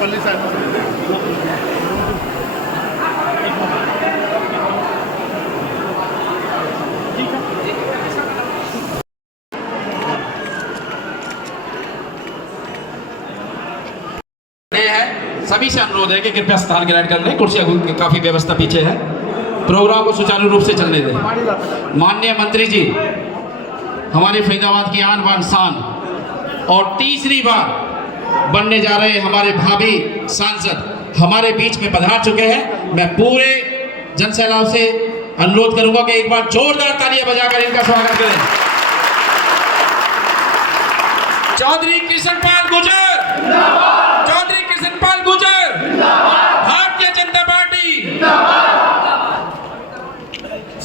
सभी से अनुरोध है कि कृपया स्थान ग्रहण कर लें। कुर्सियां की काफी व्यवस्था पीछे है। प्रोग्राम को सुचारू रूप से चलने दें। माननीय मंत्री जी हमारे फरीदाबाद की आन बान शान और तीसरी बार बनने जा रहे हमारे भावी सांसद हमारे बीच में पधार चुके हैं। मैं पूरे जनसैलाब से अनुरोध करूंगा कि एक बार जोरदार तालियां बजाकर इनका स्वागत करें। चौधरी कृष्णपाल गुर्जर, चौधरी कृष्णपाल गुर्जर, भारतीय जनता पार्टी।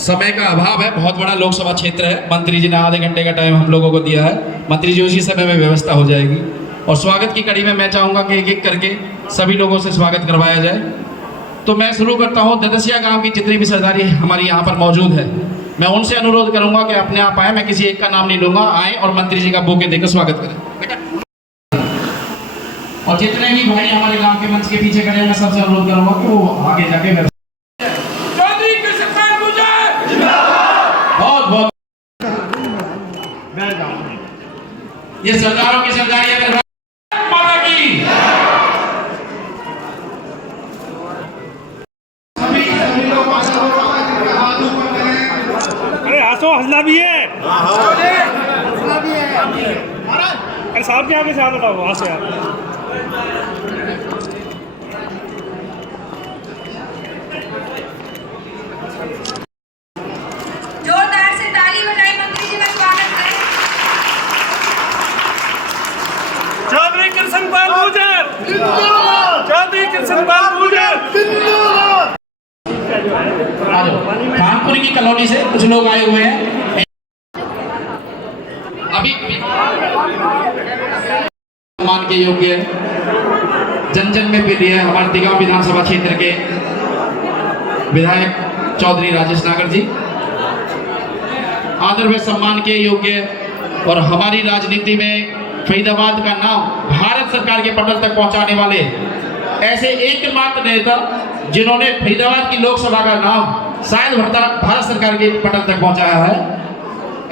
समय का अभाव है, बहुत बड़ा लोकसभा क्षेत्र है। मंत्री जी ने आधे घंटे का टाइम हम लोगों को दिया है। मंत्री जी उसी समय में व्यवस्था हो जाएगी और स्वागत की कड़ी में मैं चाहूंगा कि एक एक करके सभी लोगों से स्वागत करवाया जाए। तो मैं शुरू करता हूं। ददसिया गांव की जितनी भी सरदारी हमारी यहाँ पर मौजूद है, मैं उनसे अनुरोध करूंगा कि अपने आप आए। मैं किसी एक का नाम नहीं लूंगा, आए और मंत्री जी का बुके देकर स्वागत करें। और जितने भी भाई हमारे गांव के मंच के पीछे खड़े हैं, मैं सबसे अनुरोध करूंगा कि वो आगे जाके चौधरी कृष्णपाल गुर्जर बहुत बहुत ये सरदारों की सरदारी है। माता की अरे हंसो, हंसना भी है। अरे साहब के आगे से हाथ उठाओ, वहां से आप। जोरदार से ताली बजाएं, मंत्री जी का स्वागत करें। चौधरी कृष्णपाल गुर्जर, चौधरी कृष्णपाल गुर्जर। कानपुर की कॉलोनी से कुछ लोग आए हुए हैं। अभी सम्मान के योग्य जन जन में भी है हमारे तिगांव विधानसभा क्षेत्र के विधायक चौधरी राजेश नागर जी, आदर व सम्मान के योग्य और हमारी राजनीति में फरीदाबाद का नाम भारत सरकार के पटल तक पहुंचाने वाले ऐसे एकमात्र नेता जिन्होंने फरीदाबाद की लोकसभा का नाम शायद भारत सरकार के पटल तक पहुंचाया है।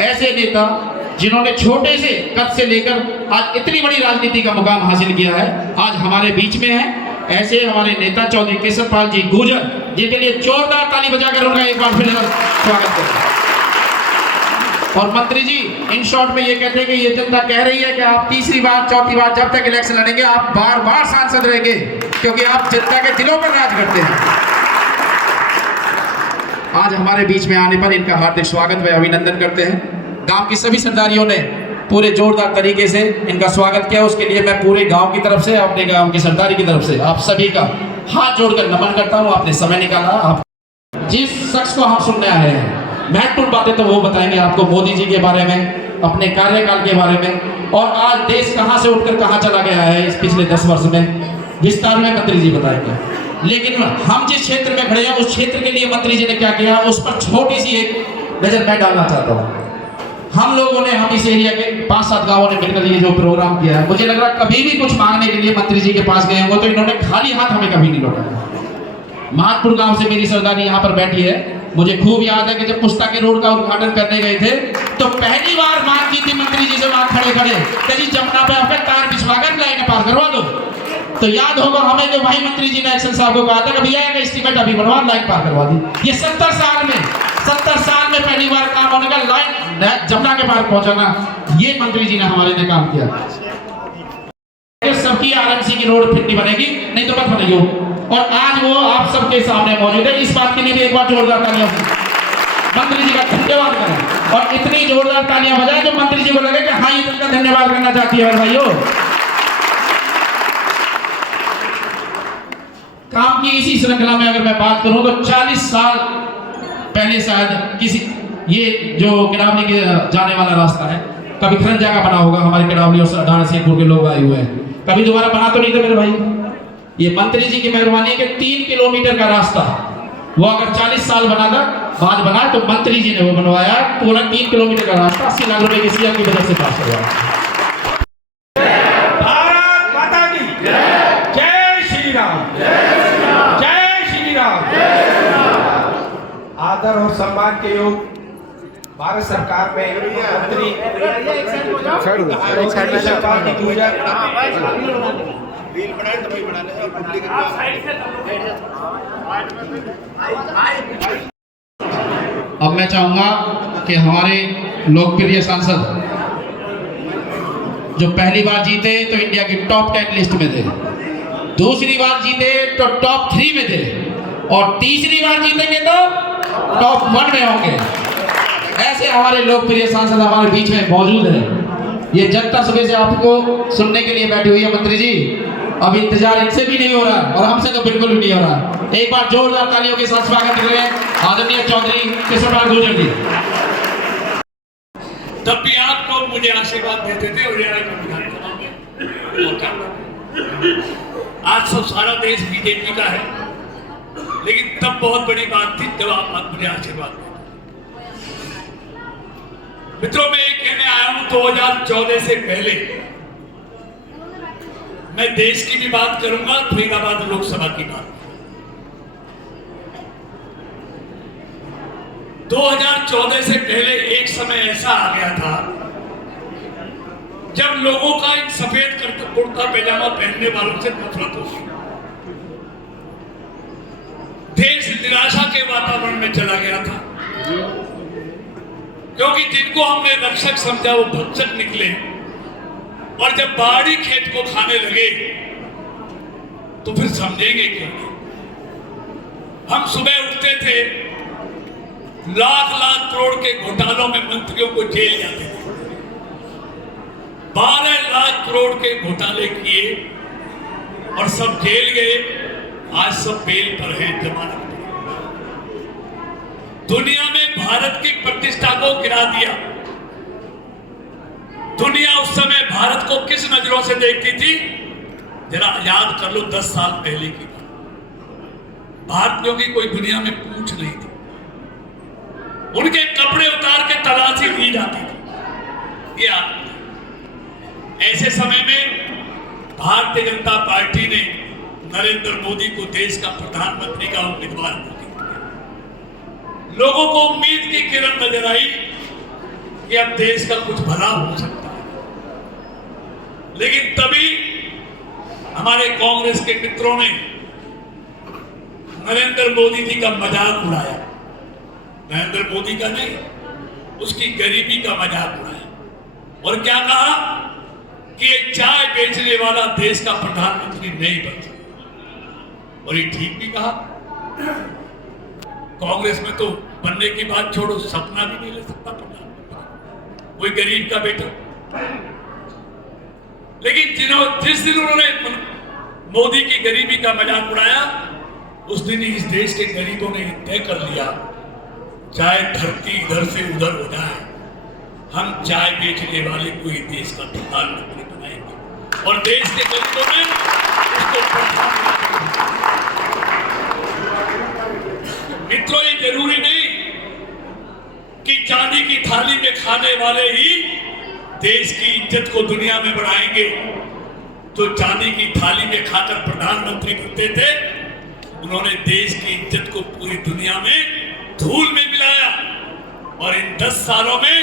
ऐसे नेता जिन्होंने छोटे से कद से लेकर आज इतनी बड़ी राजनीति का मुकाम हासिल किया है, आज हमारे बीच में है। ऐसे हमारे नेता चौधरी कृष्णपाल जी गुर्जर जी के लिए जोरदार ताली बजाकर उनका एक बार फिर स्वागत करें। और मंत्री जी इन शॉर्ट में ये कहते हैं कि ये जनता कह रही है कि आप तीसरी बार चौथी बार जब तक इलेक्शन लड़ेंगे आप बार बार सांसद रहेंगे, क्योंकि आप जनता के दिलों पर राज करते हैं। आज हमारे बीच में आने पर इनका हार्दिक स्वागत व अभिनंदन करते हैं। गांव की सभी सरदारियों ने पूरे जोरदार तरीके से इनका स्वागत किया, उसके लिए मैं पूरे गांव की तरफ से, अपने गांव की सरदारी की तरफ से आप सभी का हाथ जोड़कर नमन करता हूं। आपने समय निकाला। आप जिस शख्स को हम सुनने आए हैं, महत्वपूर्ण बातें तो वो बताएंगे आपको मोदी जी के बारे में, अपने कार्यकाल के बारे में, और आज देश कहां से उठकर कहां चला गया है इस पिछले 10 वर्ष में विस्तार में मंत्री जी बताएंगे। लेकिन हम जिस क्षेत्र में खड़े हैं उस क्षेत्र के लिए मंत्री जी ने क्या किया उस पर छोटी सी एक नजर मैं डालना चाहता हूँ। हम लोगों ने, हम इस एरिया के 5-7 गांवों ने मिलकर ये जो प्रोग्राम किया है, मुझे लग रहा है कभी भी कुछ मांगने के लिए मंत्री जी के पास गए होंगे तो इन्होंने खाली हाथ हमें कभी नहीं लौटाया। महादपुर गांव से मेरी सरदारी यहाँ पर बैठी है। मुझे खूब याद है कि जब पुस्तक के रोड का उद्घाटन करने गए थे तो पहली बार मांग की थी मंत्री जी से, वहां खड़े खड़े कि जी जमुना पे आपका तार बिछवाकर लाइन पार करवा दो। तो याद होगा हमें जो भाई मंत्री जी ने एक्शन साहब को कहा था कि भैया का एस्टीमेट अभी बनवा, लाइन पार करवा दी। ये 70 साल में पहली बार काम होने का, लाइन जमुना के पार पहुंचाना, ये मंत्री जी ने हमारे ने काम किया। सबकी आरएमसी की रोड फिर नहीं बनेगी, नहीं तो मत बनेगी। और आज वो आप सबके सामने मौजूद है। इस बात के लिए भी एक बार जोरदार तालियां मंत्री जी का धन्यवाद करें, और इतनी जोरदार तालियां बजाएं जो मंत्री जी को लगे कि हाँ ये तुमका धन्यवाद करना चाहती है भाइयों। काम की इसी श्रृंखला में अगर मैं बात करूं तो 40 साल पहले शायद किसी ये जो किरावली के जाने वाला रास्ता है कभी खरंजा का बना होगा, हमारे किरावली और डांड सिंहपुर के लोग आए हुए हैं, कभी दोबारा बना तो नहीं था मेरे भाई। ये मंत्री जी की मेहरबानी के 3 किलोमीटर का रास्ता वो अगर 40 साल बना था बाद बना तो मंत्री जी ने वो बनवाया। पूरा 3 किलोमीटर का रास्ता 80 लाख रुपए की सीएम की वजह से पास करवाया। भारत माता की जय, जय आदर और सम्मान के योग भारत सरकार में मंत्री की पूजा अब मैं चाहूंगा कि हमारे लोकप्रिय सांसद जो पहली बार जीते तो इंडिया की टॉप 10 लिस्ट में थे, दूसरी बार जीते तो टॉप 3 में थे, और तीसरी बार जीतेंगे तो टॉप 1 में होंगे। ऐसे हमारे लोकप्रिय सांसद हमारे बीच में मौजूद हैं। ये जनता सुबह से आपको सुनने के लिए बैठी हुई है मंत्री जी। अब इंतजार इनसे भी नहीं हो रहा और हमसे तो बिल्कुल भी नहीं हो रहा। एक बार जोरदार तालियों के साथ स्वागत करें आदरणीय चौधरी कृष्णपाल गुर्जर जी। तब भी आप लोग मुझे आशीर्वाद देते थे हरियाणा की विधानसभा में। आज सब सारा देश बीजेपी का है, लेकिन तब बहुत बड़ी बात थी जब आप मुझे आशीर्वाद देते। मित्रों, मैं ये कहने आया हूं 2014 से पहले मैं देश की भी बात करूंगा, फरीदाबाद लोकसभा की बात। 2014 से पहले एक समय ऐसा आ गया था जब लोगों का इन सफेद कुर्ता पैजामा पहनने वालों से नफरत हो गई। देश निराशा के वातावरण में चला गया था, क्योंकि जिनको हमने रक्षक समझा वो भक्षक निकले, और जब बाड़ी खेत को खाने लगे तो फिर समझेंगे क्यों। हम सुबह उठते थे, लाख लाख करोड़ के घोटालों में मंत्रियों को जेल जाते थे। 12 लाख करोड़ के घोटाले किए और सब जेल गए। आज सब बेल पर हैं, जमानत पर। दुनिया में भारत की प्रतिष्ठा को गिरा दिया। दुनिया उस समय भारत को किस नजरों से देखती थी, जरा याद कर लो 10 साल पहले की बात। भारतीयों की कोई दुनिया में पूछ नहीं थी, उनके कपड़े उतार के तलाशी दी जाती थी। ये ऐसे समय में भारतीय जनता पार्टी ने नरेंद्र मोदी को देश का प्रधानमंत्री का उम्मीदवार घोषित किया। लोगों को उम्मीद की किरण नजर आई कि अब देश का कुछ भला हो सकता है, लेकिन तभी हमारे कांग्रेस के मित्रों ने नरेंद्र मोदी जी का मजाक उड़ाया। नरेंद्र मोदी का नहीं, उसकी गरीबी का मजाक उड़ाया और क्या कहा कि ये चाय बेचने वाला देश का प्रधानमंत्री नहीं बन सकता। और ये ठीक भी कहा। कांग्रेस में तो बनने की बात छोड़ो, सपना भी नहीं ले सकता प्रधानमंत्री, कोई गरीब का बेटा। लेकिन जिस दिन उन्होंने मोदी की गरीबी का मजाक उड़ाया, उस दिन ही इस देश के गरीबों ने तय कर लिया, चाहे धरती इधर से उधर हो जाए, हम चाय बेचने वाले को ही देश का प्रधानमंत्री बनाएंगे। और देश के गरीबों ने उसको मित्रों, ये जरूरी नहीं कि चांदी की थाली में खाने वाले ही देश की इज्जत को दुनिया में बढ़ाएंगे। जो चांदी की थाली में खाकर प्रधानमंत्री बनते थे, उन्होंने देश की इज्जत को पूरी दुनिया में धूल में मिलाया। और इन 10 सालों में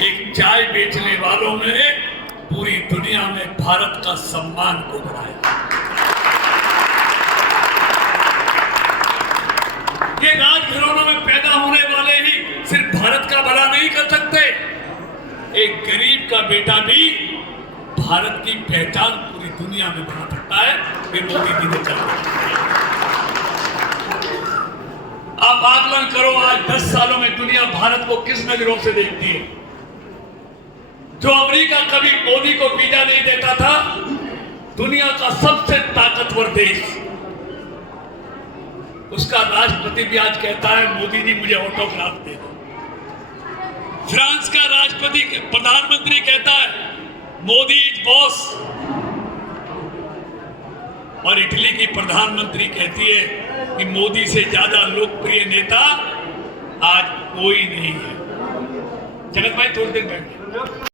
एक चाय बेचने वालों ने पूरी दुनिया में भारत का सम्मान को बढ़ाया। ये राजघरानों में पैदा होने वाले ही सिर्फ भारत का भला नहीं कर सकते, एक गरीब का बेटा भी भारत की पहचान पूरी दुनिया में बना सकता है। वे मोदी जी ने चाहा। आप आकलन करो, आज 10 सालों में दुनिया भारत को किस नजरों से देखती है। जो अमेरिका कभी मोदी को वीजा नहीं देता था, दुनिया का सबसे ताकतवर देश, उसका राष्ट्रपति भी आज कहता है मोदी जी मुझे ऑटोग्राफ दे दो। फ्रांस का राष्ट्रपति प्रधानमंत्री कहता है मोदी इज बॉस। और इटली की प्रधानमंत्री कहती है कि मोदी से ज्यादा लोकप्रिय नेता आज कोई नहीं है। जगत भाई थोड़ी देर बैठ